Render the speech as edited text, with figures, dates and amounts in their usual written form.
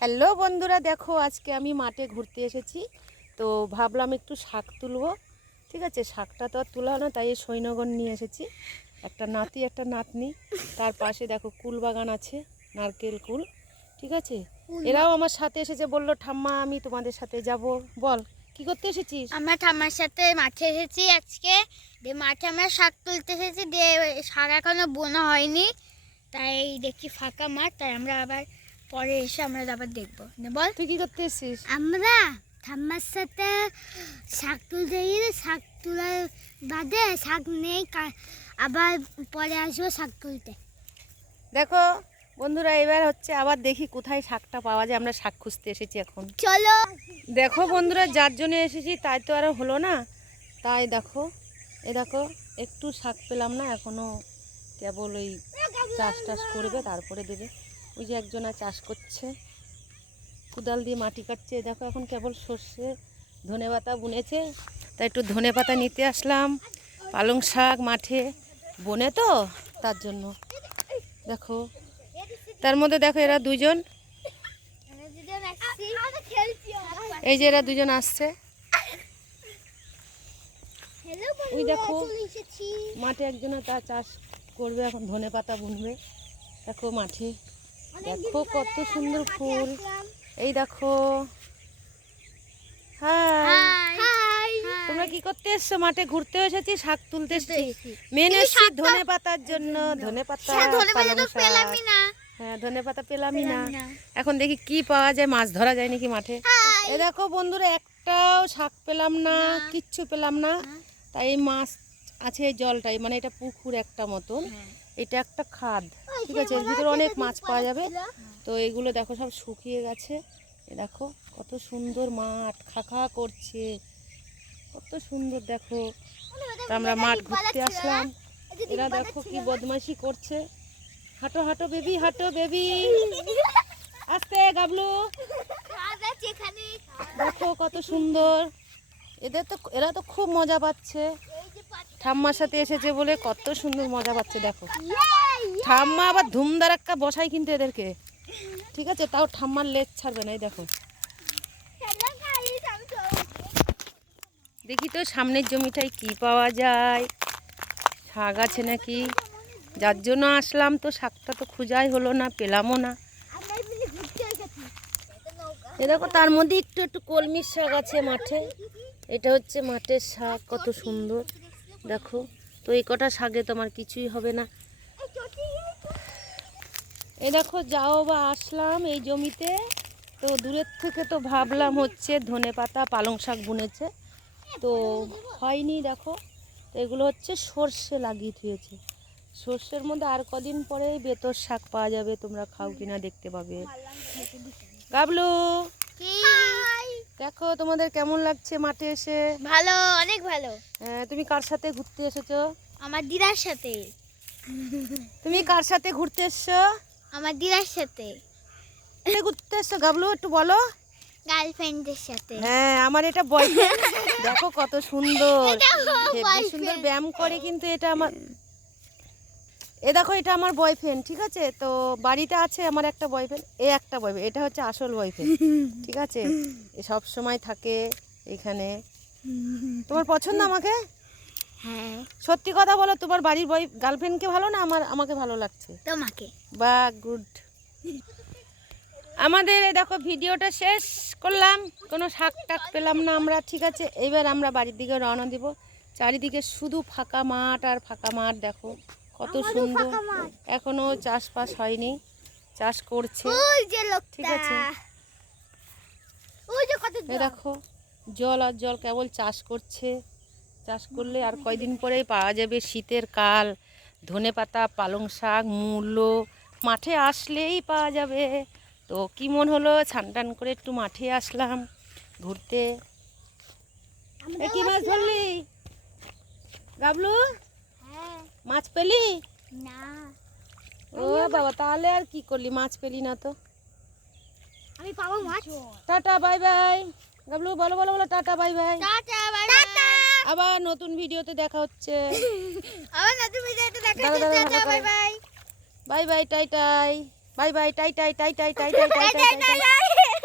Hello বন্ধুরা, দেখো আজকে আমি মাঠে ঘুরতে এসেছি। তো ভাবলাম একটু শাক তুলবো। ঠিক আছে, শাকটা তো আর তোলা না, তাই এই সৈন্যগণ নিয়ে এসেছি। একটা নাতি একটা নাতনি, তার পাশে দেখো কুল বাগান আছে, নারকেল কুল। ঠিক আছে, এরাও আমার সাথে এসেছে, বললো ঠাম্মা আমি তোমাদের সাথে যাব। বল কি করতে এসেছিস? আমরা ঠাম্মার সাথে মাঠে এসেছি আজকে। দিয়ে মাঠে আমরা শাক তুলতে এসেছি, দিয়ে শাক এখনো বোনা হয়নি, তাই দেখি ফাঁকা মাঠ, তাই আমরা আবার পরে এসে আমরা আবার দেখবো। বল তুই কি করতে এসেছিস? আমরা ঠাম্মার সাথে শাক তুলতে গিয়ে শাক তোলার বাদে শাক নেই, আবার পরে আসবো শাক তুলতে। দেখো বন্ধুরা, এবার হচ্ছে আবার দেখি কোথায় শাকটা পাওয়া যায়। আমরা শাক খুঁজতে এসেছি এখন। চলো। দেখো বন্ধুরা, যার জন্য এসেছি তাই তো আর হলো না। তাই দেখো, দেখো একটু শাক পেলাম না এখনো। কেবল ওই চাষ টাস করবে, তারপরে দেবে। ওই যে একজনা চাষ করছে, কোদাল দিয়ে মাটি কাটছে। দেখো এখন কেবল সর্ষে ধনেপাতা বুনেছে, তাই একটু ধনেপাতা নিতে আসলাম। পালং শাক মাঠে বনে তো, তার জন্য। দেখো তার মধ্যে দেখো এরা দুজন, এই যে এরা দুজন আসছে। ওই দেখো মাঠে একজনা তা চাষ করবে, এখন ধনেপাতা বুনবে। দেখো মাঠে, দেখো কত সুন্দর ফুল। এই দেখো, হাই, তোমরা কি করতে এসছো? মাঠে ঘুরতে এসেছি, শাক তুলতে এসেছি। মেন এসেছি ধনেপাতার জন্য। ধনেপাতা, পালং শাক। হ্যাঁ, ধনেপাতা পেলামই না। এখন দেখি কি পাওয়া যায়। মাছ ধরা যায় নাকি মাঠে। এ দেখো বন্ধুরা, একটাও শাক পেলাম না, কিচ্ছু পেলাম না। তাই এই মাছ আছে এই জলটাই, মানে এটা পুকুর একটা মতন। এটা একটা খাদ। ঠিক আছে, এর ভিতরে অনেক মাছ পাওয়া যাবে। তো এগুলো দেখো সব শুকিয়ে গেছে। এ দেখো কত সুন্দর মাঠ, খা করছে, কত সুন্দর। দেখো তা আমরা মাঠ ঘুরতে আসলাম। এরা দেখো কি বদমাইশি করছে। হাঁটো হাঁটো বেবি, হাঁটো বেবি, আস্তে গাবলু। দেখো কত সুন্দর। এরা তো খুব মজা পাচ্ছে। ঠাম্মার সাথে এসেছে বলে কত সুন্দর মজা পাচ্ছে। দেখো ঠাম্মা আবার ধুমধারাক্কা বসাই কিন্তু এদেরকে। ঠিক আছে, তাও ঠাম্মার লেজ ছাড়বে না। এই দেখো, দেখি তো সামনের জমিটায় কি পাওয়া যায়। শাক আছে নাকি, যার জন্য আসলাম। তো শাকটা তো খোঁজাই হলো না, পেলামও না। এ দেখো তার মধ্যে একটু একটু কলমির শাক আছে মাঠে। এটা হচ্ছে মাঠের শাক, কত সুন্দর। দেখো তো এই কটা শাকে তোমার কিছুই হবে না। এই দেখো যাও বা আসলাম এই জমিতে। তো দূরের থেকে তো ভাবলাম হচ্ছে ধনেপাতা পালং শাক বুনেছে, তো হয়নি। দেখো তো এগুলো হচ্ছে সর্ষে লাগিয়ে থুয়েছে। সর্ষের মধ্যে আর কদিন পরে বেতর শাক পাওয়া যাবে। তোমরা খাও কিনা দেখতে পাবে। গাবলু, দেখো তোমাদের কেমন লাগছে মাঠে এসে? ভালো, অনেক ভালো। তুমি কার সাথে ঘুরতে এসেছো? আমার দিদার সাথে। তুমি কার সাথে ঘুরতে এসছো? আমার দিদার সাথে ঘুরতে এসছো গাবলু, একটু বলো। গার্লফ্রেন্ডের সাথে। হ্যাঁ, আমার এটা বয়ফ্রেন্ড। দেখো কত সুন্দর, হেবি সুন্দর ব্যায়াম করে কিন্তু এটা আমার। এ দেখো এটা আমার বয়ফ্রেন্ড। ঠিক আছে, তো বাড়িতে আছে আমার একটা বয়ফ্রেন্ড, একটা বয়ফ্রেন্ড। এটা হচ্ছে আসল বয়ফ্রেন্ড। ঠিক আছে, এ সব সময় থাকে এখানে। তোমার পছন্দ আমাকে? হ্যাঁ। সত্যি কথা বলো, তোমার বাড়ির গার্লফ্রেন্ডকে ভালো না আমাকে ভালো লাগছে? তোমাকে। বা গুড। আমাদের দেখো ভিডিওটা শেষ করলাম, কোনো শাক টাক পেলাম না আমরা। ঠিক আছে, এবার আমরা বাড়ির দিকে রওনা দিব। চারিদিকে শুধু ফাঁকা মাঠ আর ফাঁকা মাঠ। দেখো কত সুন্দর। এখনো চাষবাস হয়নি, চাষ করছে। ঠিক আছে, দেখো জল আর জল, কেবল চাষ করছে। চাষ করলে আর কয়দিন পরেই পাওয়া যাবে শীতের কাল। ধনেপাতা পালং শাক মূলো মাঠে আসলেই পাওয়া যাবে। তো কি মন হলো, ছান করে একটু মাঠে আসলাম ঘুরতে। কি মাছ ধরলি গাবলু? মাছ পেলি না। ও বাবা, তাহলে আর কি করলি? মাছ পেলি না তো। আমি পাবো মাছ। টাটা বাই বাই গাবলু, বলো বলো বলো, tata bye by. Tata bye by. আবার নতুন ভিডিওতে দেখা হচ্ছে। আবার নতুন ভিডিওতে দেখা হচ্ছে। Tata bye bye. Bye bye টাই টাই, বাই বাই টাই টাই টাই টাই টাই টাই টাই টাই টাই।